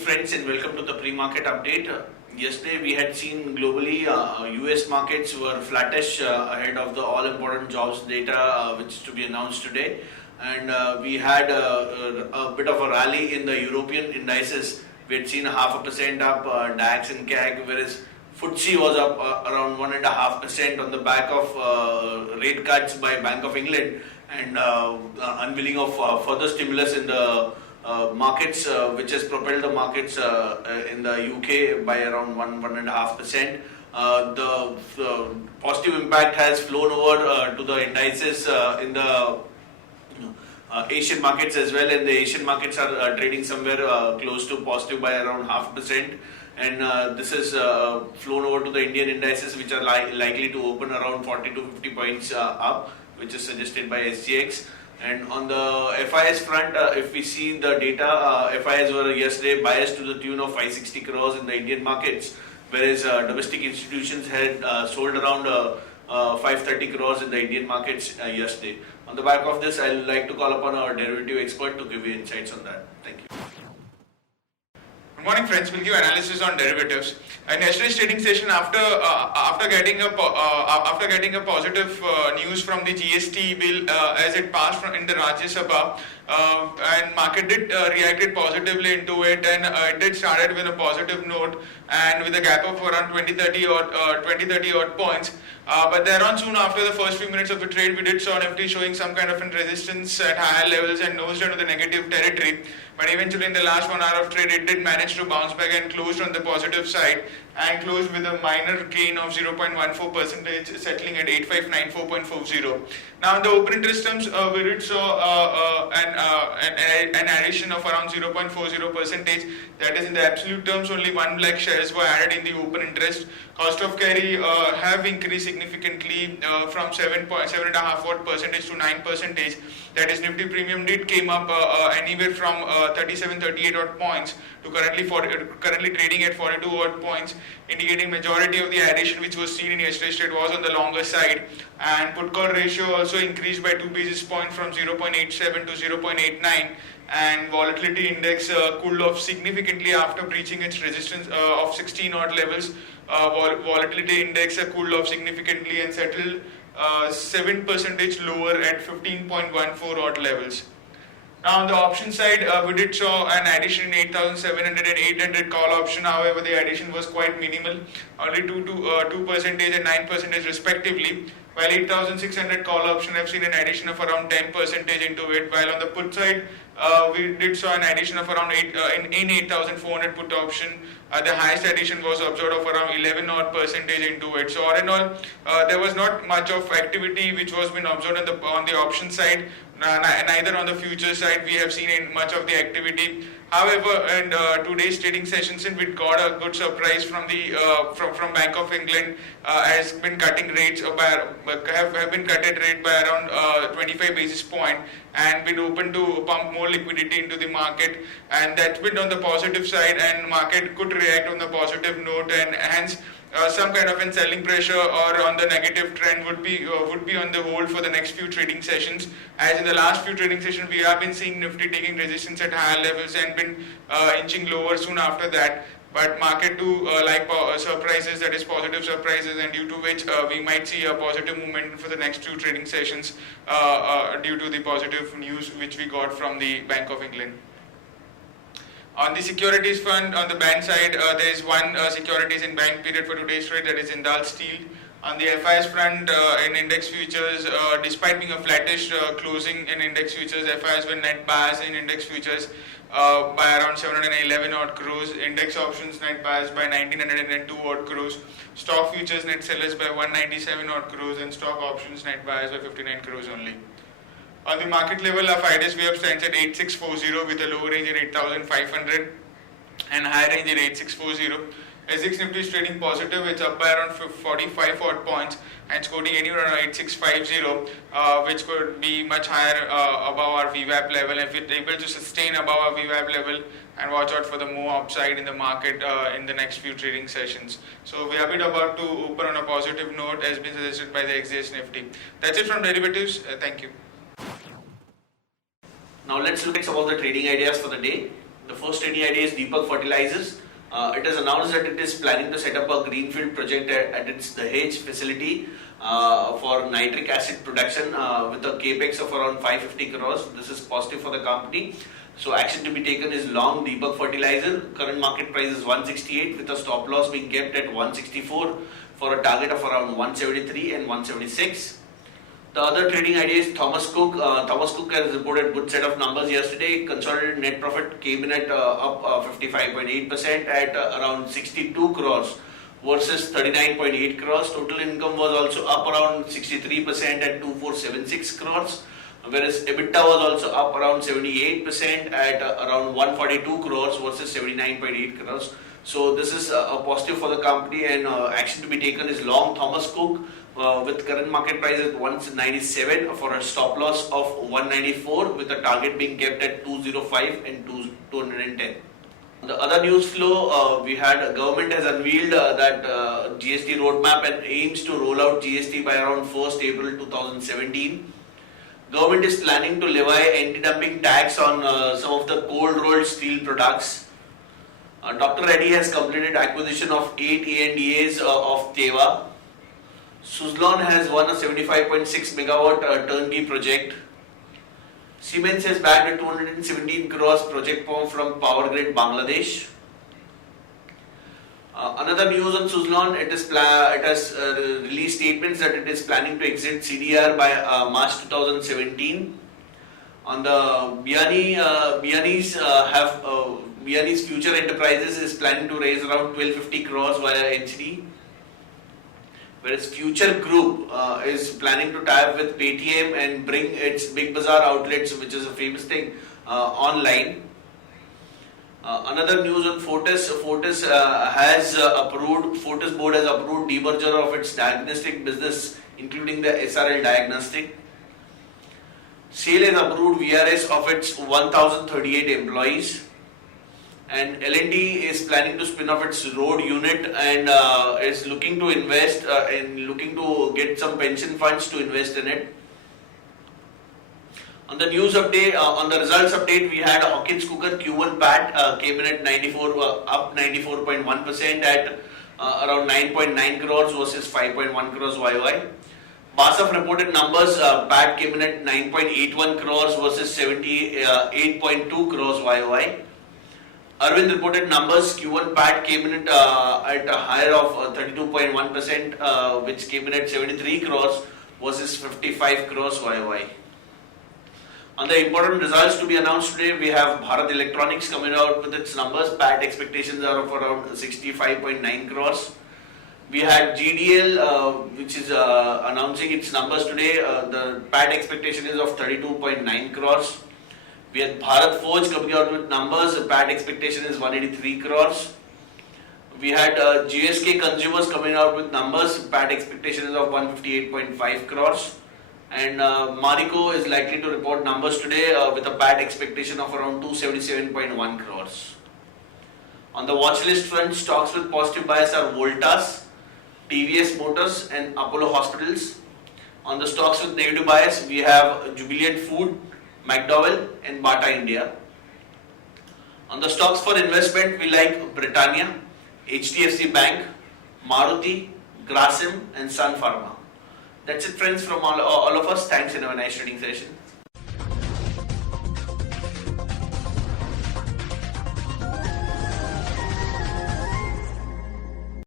friends, and welcome to the pre-market update. Yesterday we had seen globally US markets were flattish ahead of the all-important jobs data which is to be announced today, and we had a bit of a rally in the European indices. We had seen 0.5% up, DAX and CAG, whereas FTSE was up around 1.5% on the back of rate cuts by Bank of England and unveiling of further stimulus in the markets, which has propelled the markets in the UK by around 1.5%. The positive impact has flown over to the indices in the Asian markets as well, and the Asian markets are trading somewhere close to positive by around 0.5%. And this has flown over to the Indian indices, which are likely to open around 40 to 50 points up, which is suggested by SGX. And on the FIS front, if we see the data, FIS were yesterday biased to the tune of 560 crores in the Indian markets, whereas domestic institutions had sold around 530 crores in the Indian markets yesterday. On the back of this, I would like to call upon our derivative expert to give you insights on that. Thank you. Good morning, friends. We'll give analysis on derivatives. In yesterday's trading session, after getting a positive news from the GST bill as it passed in the Rajya Sabha, and market did reacted positively into it, and it did started with a positive note and with a gap of around 20-30 odd points. But thereon, soon after the first few minutes of the trade, we did saw Nifty showing some kind of resistance at higher levels and nosed into the negative territory. But eventually, in the last 1 hour of trade, it did manage to bounce back and closed on the positive side and closed with a minor gain of 0.14%, settling at 8594.40. Now, in the open interest terms, we did saw an addition of around 0.40%. That is, in the absolute terms, only 1 lakh shares were added in the open interest. Cost of carry have increased significantly from 7.5% to 9%. That is, Nifty premium did came up anywhere from 37-38 odd points to currently trading at 42 odd points, indicating majority of the addition which was seen in yesterday's trade was on the longer side. And put call ratio also increased by 2 basis points from 0.87 to 0.89. And volatility index cooled off significantly after breaching its resistance of 16 odd levels. Volatility index cooled off significantly and settled 7% lower at 15.14 odd levels. Now on the option side, we did show an addition in 8,700 and 800 call option. However, the addition was quite minimal, only 2% and 9% respectively. While 8,600 call option have seen an addition of around 10% into it. While on the put side, we did saw an addition of around 8,400 put option. The highest addition was observed of around 11% into it. So all in all, there was not much of activity which was been observed on the option side. Neither on the future side we have seen much of the activity. However, in today's trading sessions, we got a good surprise from the from Bank of England. Has been cutting rates have been cutted rate by around 25 basis point and been open to pump more liquidity into the market, and that's been on the positive side, and market could react on the positive note, and hence some kind of a selling pressure or on the negative trend would be on the hold for the next few trading sessions. As in the last few trading sessions, we have been seeing Nifty taking resistance at higher levels and been inching lower soon after that. But market do like surprises, that is positive surprises, and due to which we might see a positive momentum for the next two trading sessions due to the positive news which we got from the Bank of England. On the securities front, on the bank side, there is one securities in bank period for today's trade, that is Jindal Steel. On the FIS front, in index futures, despite being a flattish closing in index futures, FIS were net buyers in index futures by around 711 odd crores. Index options net buyers by 1902 odd crores. Stock futures net sellers by 197 odd crores, and stock options net buyers by 59 crores only. On the market level, our FIDES wave stands at 8640 with a low range at 8500 and high range at 8640. SGX Nifty is trading positive, it's up by around 45 odd points and it's quoting anywhere around 8650, which could be much higher above our VWAP level. If it's able to sustain above our VWAP level, and watch out for the more upside in the market in the next few trading sessions. So we are about to open on a positive note as been suggested by the SGX Nifty. That's it from derivatives. Thank you. Now let's look at some of the trading ideas for the day. The first trading idea is Deepak Fertilizers. It has announced that it is planning to set up a greenfield project at its Dahej facility for nitric acid production with a capex of around 550 crores. This is positive for the company. So action to be taken is long Deepak Fertilizer. Current market price is 168 with a stop loss being kept at 164 for a target of around 173 and 176. The other trading idea is Thomas Cook. Thomas Cook has reported good set of numbers yesterday. Consolidated net profit came in at up 55.8% at around 62 crores versus 39.8 crores. Total income was also up around 63% at 2476 crores. Whereas EBITDA was also up around 78% at around 142 crores versus 79.8 crores. So this is a positive for the company, and action to be taken is long Thomas Cook with current market price at 197 for a stop loss of 194 with a target being kept at 205 and 210. The other news flow, we had government has unveiled that GST roadmap and aims to roll out GST by around 1st April 2017. Government is planning to levy anti-dumping tax on some of the cold rolled steel products. Dr. Reddy has completed acquisition of 8 ANDAs of Teva. Suzlon has won a 75.6 megawatt turnkey project. Siemens has bagged a 217 crores project from Power Grid Bangladesh. Another news on Suzlon, it has released statements that it is planning to exit CDR by March 2017. On the Biani's Future Enterprises is planning to raise around 1250 crores via NCD. Whereas Future Group is planning to tie up with Paytm and bring its Big Bazaar outlets, which is a famous thing, online. Another news on Fortis. Fortis board has approved demerger of its diagnostic business, including the SRL Diagnostic. SAIL has approved VRS of its 1038 employees. And L&D is planning to spin off its road unit and is looking to invest looking to get some pension funds to invest in it. On the news update, on the results update, we had a Hawkins Cooker Q1 PAT came in at 94.1% at around 9.9 crores versus 5.1 crores YY. BASF reported numbers, PAT came in at 9.81 crores versus 78.2 crores YY. Arvind reported numbers, Q1 PAT came in at a higher of 32.1%, which came in at 73 crores versus 55 crores YY. On the important results to be announced today, we have Bharat Electronics coming out with its numbers. PAT expectations are of around 65.9 crores. We had GDL, which is announcing its numbers today. The PAT expectation is of 32.9 crores. We had Bharat Forge coming out with numbers. The PAT expectation is 183 crores. We had GSK Consumers coming out with numbers. PAT expectation is of 158.5 crores. And Marico is likely to report numbers today with a PAT expectation of around 277.1 crores. On the watch list front, stocks with positive bias are Voltas, TVS Motors and Apollo Hospitals. On the stocks with negative bias, we have Jubilant Food, McDowell and Bata India. On the stocks for investment, we like Britannia, HDFC Bank, Maruti, Grasim and Sun Pharma. That's it friends from all of us. Thanks and have a nice trading session.